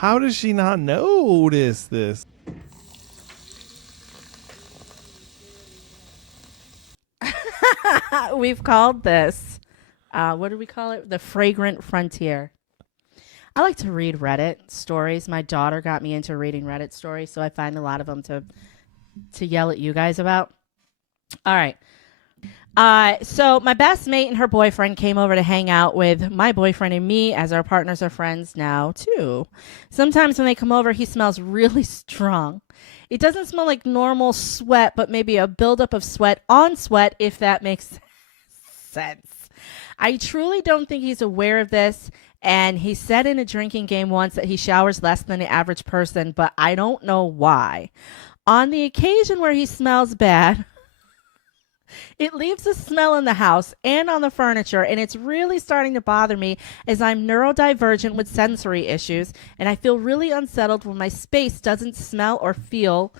How does she not notice this? We've called this, what do we call it? The Fragrant Frontier. I like to read Reddit stories. My daughter got me into reading Reddit stories, so I find a lot of them to yell at you guys about. All right. So my best mate and her boyfriend came over to hang out with my boyfriend and me, as our partners are friends now too. Sometimes when they come over, he smells really strong. It doesn't smell like normal sweat, but maybe a buildup of sweat on sweat, if that makes sense. I truly don't think he's aware of this. And he said in a drinking game once that he showers less than the average person, but I don't know why. On the occasion where he smells bad, it leaves a smell in the house and on the furniture, and it's really starting to bother me as I'm neurodivergent with sensory issues, and I feel really unsettled when my space doesn't smell or feel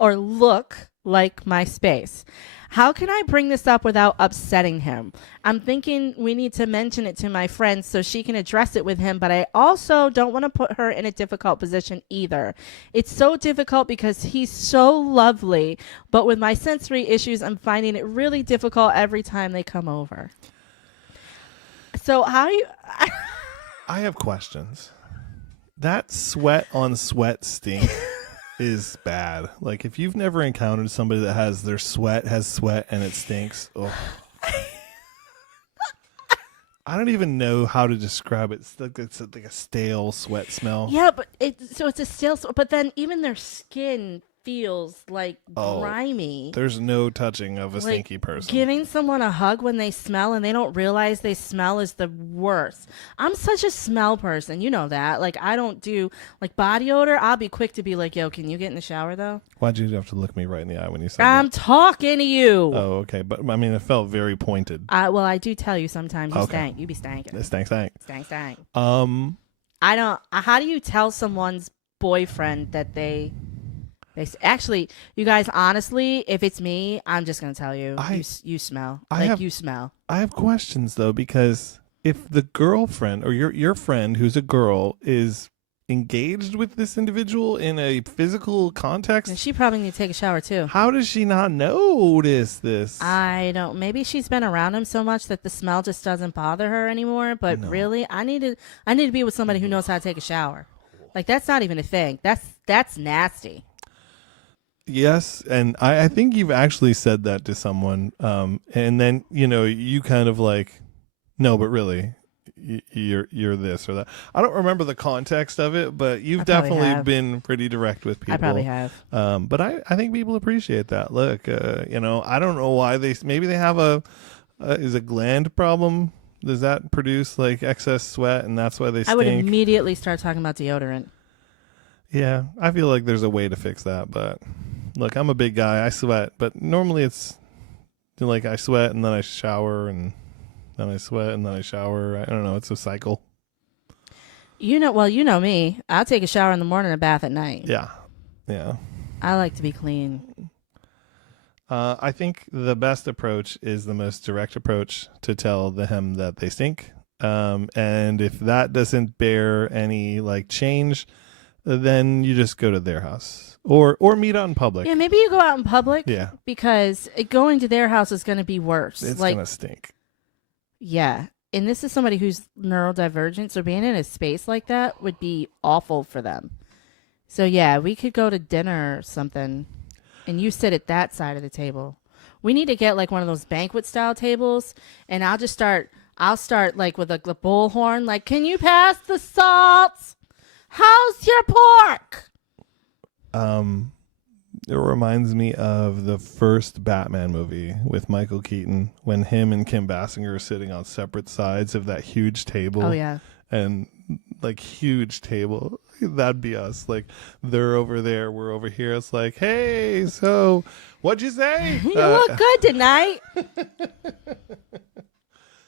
or look like my space. How can I bring this up without upsetting him? I'm thinking we need to mention it to my friends so she can address it with him, but I also don't want to put her in a difficult position either. It's so difficult because he's so lovely, but with my sensory issues, I'm finding it really difficult every time they come over. So how do you... I have questions. That sweat on sweat stink is bad. Like, if you've never encountered somebody that has their sweat and it stinks, oh. I don't even know how to describe it. It's like a stale sweat smell. Yeah, but it's a stale, but then even their skin feels like grimy. There's no touching of a Like, stinky person. Giving someone a hug when they smell and they don't realize they smell is the worst. I'm such a smell person. You know that. Like, I don't do, like, body odor. I'll be quick to be like, yo, can you get in the shower, though? Why'd you have to look me right in the eye when you said I'm that? talking to you. Oh, okay. But, I mean, it felt very pointed. Well, I do tell you sometimes you Okay. stank. You be stanking. Stank. Stank. Um, I don't, how do you tell someone's boyfriend that they actually, you guys, honestly, if it's me, I'm just gonna tell you, you smell. You smell. I have questions though, because if the girlfriend or your friend who's a girl is engaged with this individual in a physical context, And she probably need to take a shower too. how does she not notice this? I don't. Maybe she's been around him so much that the smell just doesn't bother her anymore. But really, I need to be with somebody who knows how to take a shower. Like, that's not even a thing. That's nasty. Yes, and I think you've actually said that to someone, and then you kind of like, no, but really, you're this or that. I don't remember the context of it, but you've definitely been pretty direct with people. I probably have. But I think people appreciate that. Look, I don't know why maybe they have a gland problem. Does that produce like excess sweat, and that's why they stink? I would immediately start talking about deodorant. Yeah, I feel like there's a way to fix that, but look, I'm a big guy. I sweat, but normally it's like I sweat and then I shower and then I sweat and then I shower. I don't know. It's a cycle. You know me. I'll take a shower in the morning and a bath at night. Yeah. I like to be clean. I think the best approach is the most direct approach to tell them that they stink. And if that doesn't bear any like change, then you just go to their house or meet out in public. Yeah, maybe you go out in public. Yeah. Because going to their house is going to be worse. It's going to stink. Yeah. And this is somebody who's neurodivergent, so being in a space like that would be awful for them. So, yeah, we could go to dinner or something, and you sit at that side of the table. We need to get, like, one of those banquet-style tables, and I'll start, like, with a bullhorn, like, can you pass the salt? How's your pork? It reminds me of the first Batman movie with Michael Keaton when him and Kim Basinger are sitting on separate sides of that huge table. Oh, yeah. And like huge table. That'd be us. Like they're over there, we're over here. It's like, hey, so what'd you say? You look good tonight.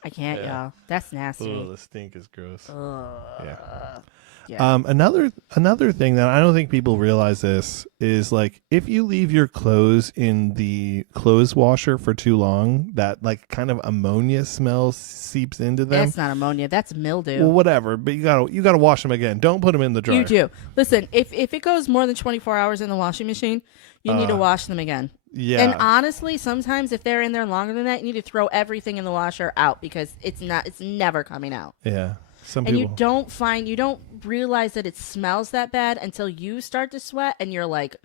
I can't, y'all. That's nasty. Oh, the stink is gross. Yeah. Yeah. Another thing that I don't think people realize this is like if you leave your clothes in the clothes washer for too long, that like kind of ammonia smell seeps into them. That's not ammonia. That's mildew. Well, whatever, but you gotta wash them again. Don't put them in the dryer. You do. Listen, if it goes more than 24 hours in the washing machine, you need to wash them again. Yeah. And honestly, sometimes if they're in there longer than that, you need to throw everything in the washer out because it's never coming out. Yeah. Some And people you don't realize that it smells that bad until you start to sweat and you're like,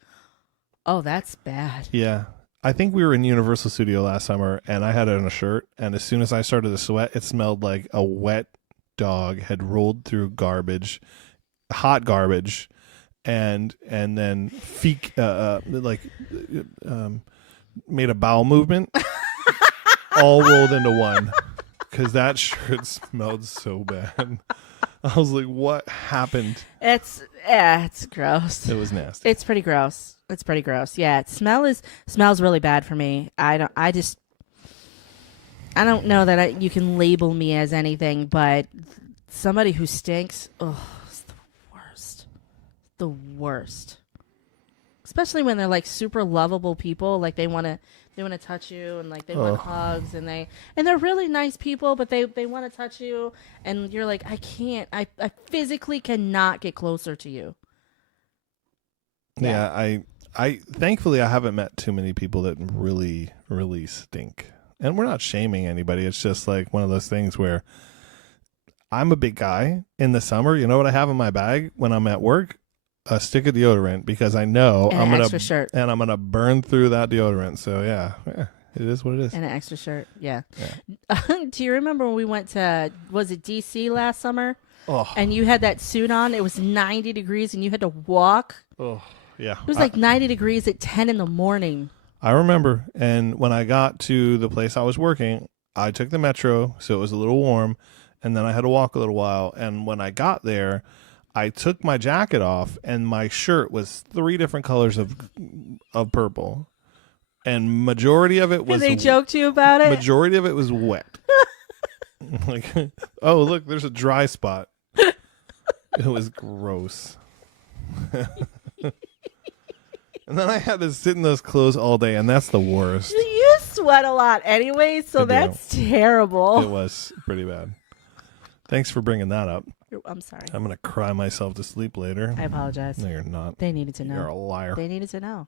oh, that's bad. Yeah. I think we were in Universal Studio last summer and I had it on a shirt, and as soon as I started to sweat, it smelled like a wet dog had rolled through garbage, hot garbage, and then made a bowel movement all rolled into one. Because that shirt smelled so bad. I was like, what happened? It's gross. It was nasty. It's pretty gross. Yeah, smells really bad for me. I don't know that you can label me as anything, but somebody who stinks, it's the worst. The worst. Especially when they're like super lovable people, like they want to touch you and like they want hugs and they're really nice people, but they want to touch you and you're like, I can't. I physically cannot get closer to you. Yeah, I thankfully I haven't met too many people that really, really stink. And we're not shaming anybody. It's just like one of those things where I'm a big guy in the summer. You know what I have in my bag when I'm at work? A stick of deodorant, because I know And I'm an extra shirt. and I'm gonna burn through that deodorant. So yeah, it is what it is. And an extra shirt. Yeah. Do you remember when we went to, was it DC last summer? Oh, And you had that suit on. It was 90 degrees and you had to walk. oh, yeah. It was like 90 degrees at 10 in the morning. I remember. And when I got to the place I was working, I took the metro, so it was a little warm, and then I had to walk a little while. And when I got there, I took my jacket off, and my shirt was 3 different colors of purple, and majority of it was. Did they joke to you about it? Majority of it was wet. Like, oh look, there's a dry spot. It was gross. And then I had to sit in those clothes all day, and that's the worst. You sweat a lot anyway, so I do. that's terrible. It was pretty bad. Thanks for bringing that up. I'm sorry. I'm going to cry myself to sleep later. I apologize. No, you're not. They needed to know. You're a liar. They needed to know.